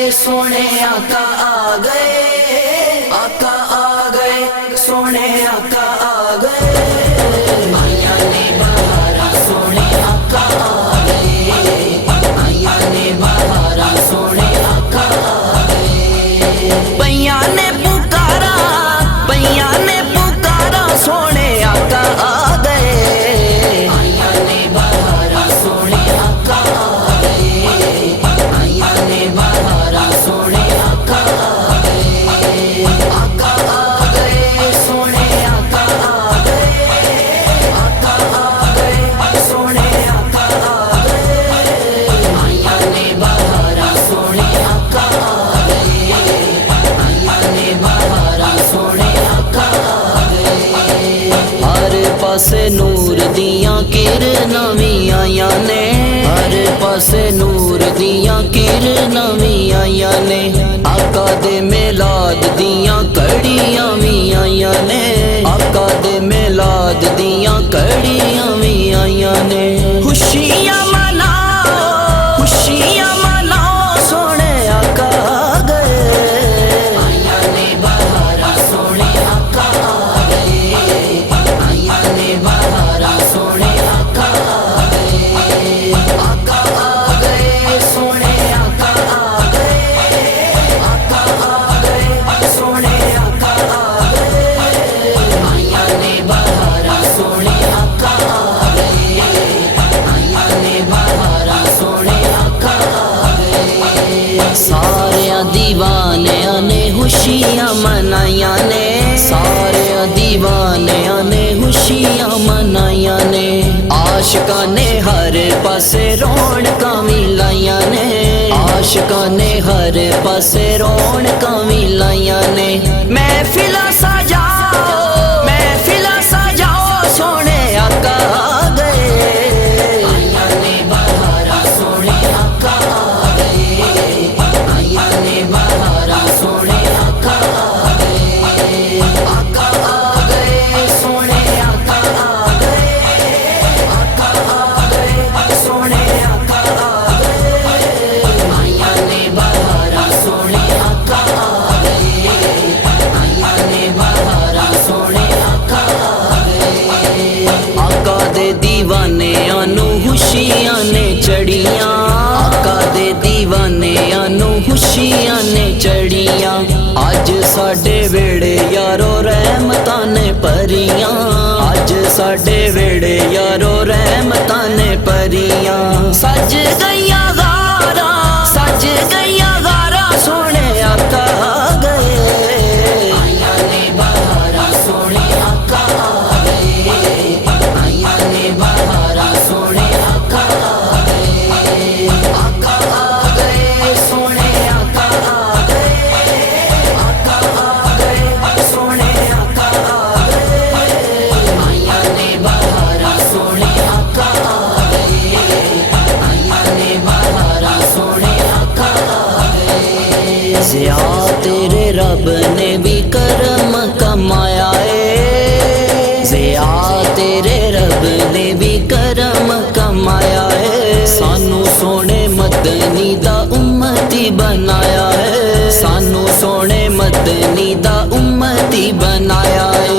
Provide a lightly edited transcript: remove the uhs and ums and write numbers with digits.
गए सोने आका आ गए, आका आ गए सोने आका आ गए। आया ने बहारा सोने आका आ गए, आया ने बहारा सोने आका आ गए। पैया ने पुकारा, पैया ने पुकारा सोने आका आ गए। आया ने बहारा सोने आका आ गए, आया ने बहारा सोने आका आ गए। आका आ गए सोने आका आ गए, आका आ गए सोने आका आ गए। आया ने बहारा सोने आका आ गए, आया ने बहारा सोने आका आ गए। हर पासे नूर दियां किरनां वी आईयां ने, हर पासे नूर दियां किरनां वी आईयां ने। आका दे मिलाद दियां कड़ियां वी आईयां ने, आका दे मिलाद दियां कड़ियां वी आईयां ने। खुशियां मनाओ, खुशियां मनाओ सोने आका आ गए। आया ने बहारा सोने आका आ गए, आया ने बहारा सोने आका आ गए। आका आ गए सोने आका आ गए, आका आ गए सोने आका आ गए। आया ने बहारा सोने आका आ गए, आया ने बहारा सोने आका आ गए। सारिया दीवानिया ने खुशियां मनाइया ने, सारिया दीवानिया ने खुशियां मनाइया ने। आशिका ने हर पासे रौनकां वी लाइया ने, आशिका ने हर पासे रौनकां वी लाइया ने। महफिलां सजाओ, महफिलां सजाओ सोने आका आ गए। आया ने बहारा सोने आका आ गए, आया ने बहारा सोने आका आ गए। आका आ गए सोने आका आ गए, आका आ गए सोने आका आ गए। आया ने बहारा सोने आका आ गए, आया ने बहारा सोने आका आ गए। आका दे दीवानियां नू खुशियां ने चढ़ियां, आका दे दीवानियां नू खुशियां ने चढ़ियां। अज साडे वेड़े यारो रहमतां ने भरियां, अज साडे वेड़े यारो रहमतां ने भरियां। सज गईयां गारा, सज गईयां गारा सोने आका आ गए। आया ने बहारा सोने आका आ गए, आया ने बहारा सोने आका आ गए। आका आ गए सोने आका आ गए, आका आ गए सोने आका आ गए। आया ने बहारा सोने आका आ गए, आया ने बहारा सोने आका आ गए। ज़िया तेरे रब ने भी करम कमाया है, ज़िया तेरे रब ने भी करम कमाया है। सानू सोने मदनी दा उम्मती बनाया है, सानू सोने मदनी दा उम्मती बनाया है।